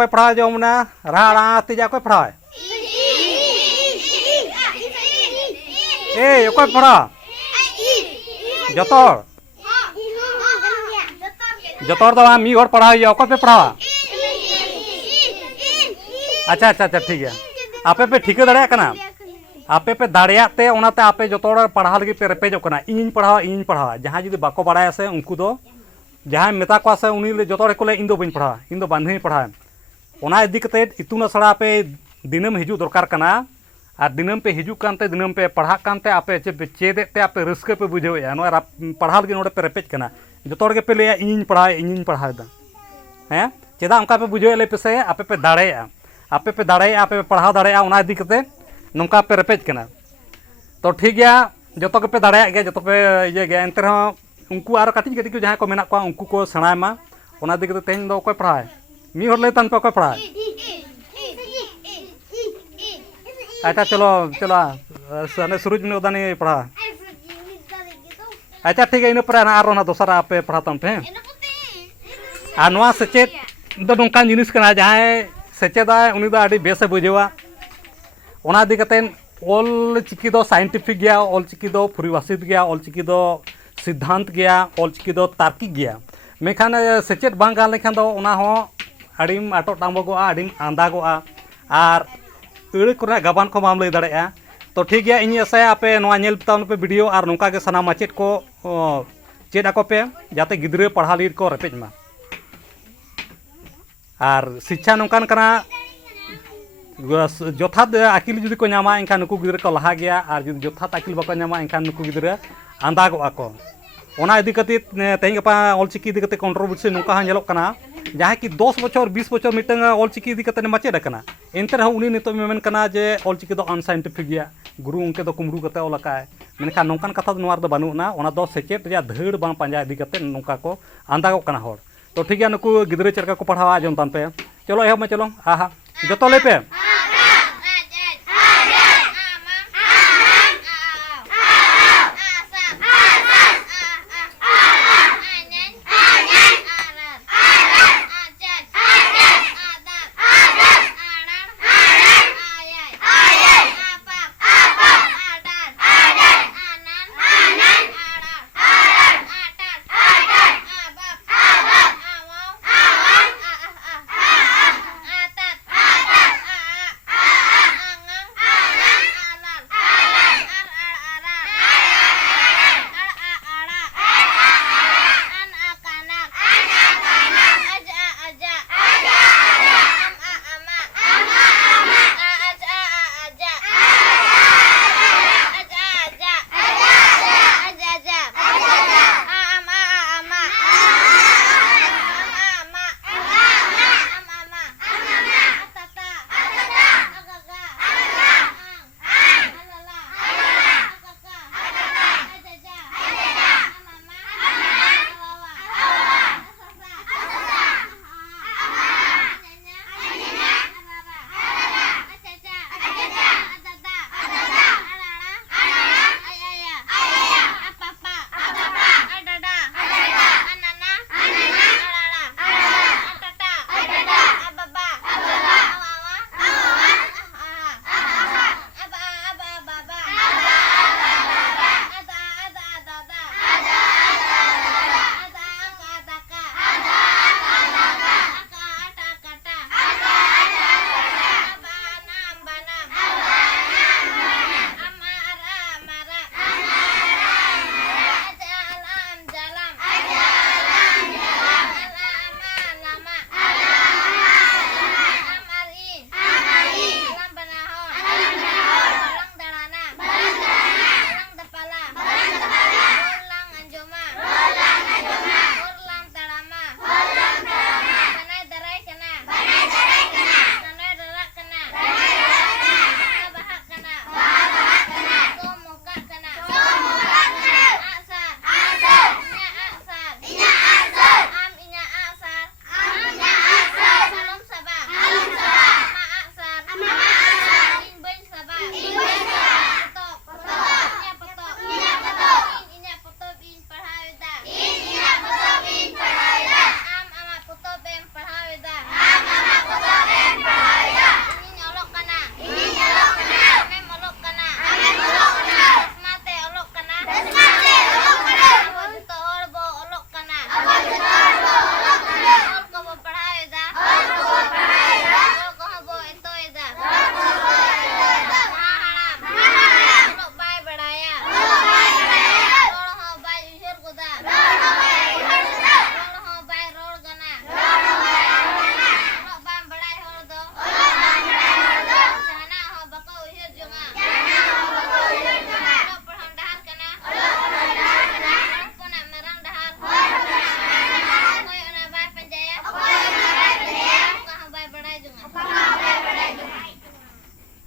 कोई पढ़ा जो मना रा तीजा कोई पढ़ा ए कोई पढ़ा जोतर जोतर दो मी और पढ़ा हुआ कोई पे पढ़ा अच्छा अच्छा अच्छा ठीक है आपे पे ठीक दाड़ा कना आपे पे दाड़ियाते ओनाते आपे जोतोड़ पढ़ा लगी पे रेपेजोग कना इन पढ़ावा जहाँ जुदी बाको बाड़ाया से उनको दो जहाँ मेता को से उनी जोतोड़ को इन दो बइन पढ़ा इन दो बांधे पढ़ा ओना इदी कते इतुन आसड़ा पे दिनम हिजू दरकार कना और दिनम पे हिजू कानते दिनम पे पढ़ा कानते आपे चेदते आपे रस्के पे बुझेवा नो पढ़ा लगी नोडे पे रेपेज कना जोतोड़ के पे लेया इन पढ़ादा हैं चेदा उनका पे बुझे ले पेसे आपे पे दाड़ेया आपे पे पढ़ा दाड़ेया ओना इदी कते नौका पे रेपेज कना तो ठीक गया जो तो पे दाड़ा गया जो तो पे ये गया एंते उनको आरो काटी काटी को जहाँ को मेना को उनको को सेणायमा ओना दिक तो तेहन दो कोई पढ़ाए मी हर ले तन पे कोई पढ़ाए अच्छा चलो चलो सूरज में उदानी पढ़ा अच्छा ठीक है इन पर आरो ना दोसरा पे पढ़ाता पे आ नवा सेचेत दो नौकान जिनिस कना जहाँ सेचेदा उनी दो आडी बेसे बुझेवा ओना दी कतेन ऑल चिकी दो साइंटिफिक गया ऑल चिकी दो परिभाषित गया ऑल चिकी दो सिद्धांत गया ऑल चिकी दो तार्किक गया मेखान सेचेत बांग गान लेखान दो ओना हो आडिम आटो टांबोगोआ आडिम आंदागोआ आर अड़ को गाबान को बाम लई दाड़ेया तो ठीक गया इन आसाया आपे नोआ नेल ताउन पे वीडियो आर नोका के सना माचेत को चेद आको पे जाते गिद्रे पढ़ा लीड को रेपेज मा आर शिक्षा नोकान कना जथात आकिल जुदी को नामा एनखान नुकु गिद्रे को लहा गया और जुदी जथात आकिल बाको नामा एनखान नुकु गिद्रे आंदागोआ को ओना इदी कते तेहन गपा ऑलचिकी इदी कते कंट्रोवर्सी नोका हा नेलोक कना जहाँ कि 10 बछर 20 बछर मिटंग ऑलचिकी इदी कते माचेद कना एनते रह उनी नितो मेन कना जे ऑलचिकी दो अनसाइंटिफिक गया गुरु उनके दो कुमरू कते ओलाकाय मेनखान नोकान कथा दो नोवार दो बानुना ओना दो सेचेत या धड़ बां पांजा इदी कते नोका को आंदागो कना होर तो ठीक गया नुकु गिद्रे चरका को पढ़ावा जम तान पे चलो एहब में चलो आहा जतो ले पे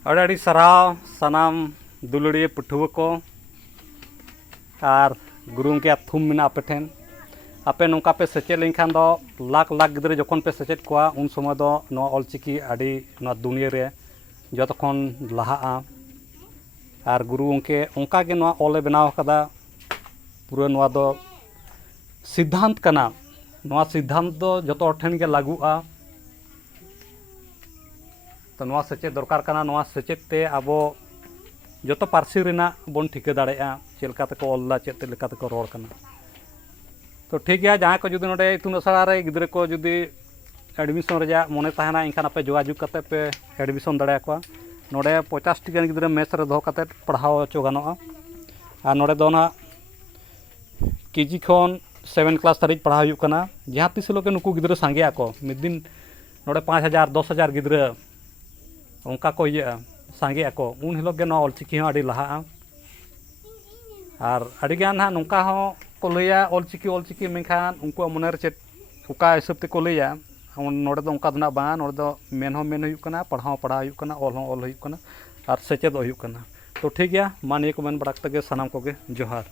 अड़ी साराव सानाम दुलड़िया पठुआ को और गुरु के थुम में आपे ठेन आपे नौका पे सेचेद लेनखान दो लाख लाख गिद्रे जखन पे सेचेद कोआ उन समय दो नो ऑलचिकी अड़ी नो दुनिया रे जतखन लहाआ और गुरु उनके उनका के नो ऑले बनाव कदा पूरा नो दो सिद्धांत कना नो सिद्धांत दो जतो ठेन के लागुआ तो नो सेचेद दरकार कना नो सेचेद ते आबो जतो पारसी रेना बोन ठिका दाड़ेया चेलका तको ऑलला चेते लेका तको रोड कना तो ठीक है जहाँ को जुदी नोडे इतुन आसड़ा रे गिद्रे को जुदी एडमिशन रेजा मने ताहेना इनखान आपे जोगाजोग कते पे एडमिशन दाड़े को नोडे 50 टी गान गिद्रे मेस रे दो कते पढ़ाव होचो गानोआ और नोडे दो ना केजी खन 7 क्लास तारीख पढ़ाव हुयु कना जहाँ तिस लोके नुकु गिद्रे सांगे को मिद दिन नोडे 5000 10000 गिद्रे उनका को ये सांगे को उन हिलोग के नो ऑलचिकी हो अड़ी लहा और अड़ी गान हा नुका हो को लैया ऑलचिकी मेखान उनको मनेर चेत उका हिसाब ते को लैया नोडे दो उनका दना बा नोडे दो मेन हुयु कना पढ़ाव हुयु कना ऑल हुयु कना और सेचेद हुयु कना तो ठीक गया मा निये को मेन बड़ा कते गे सनाम को गे जोहार।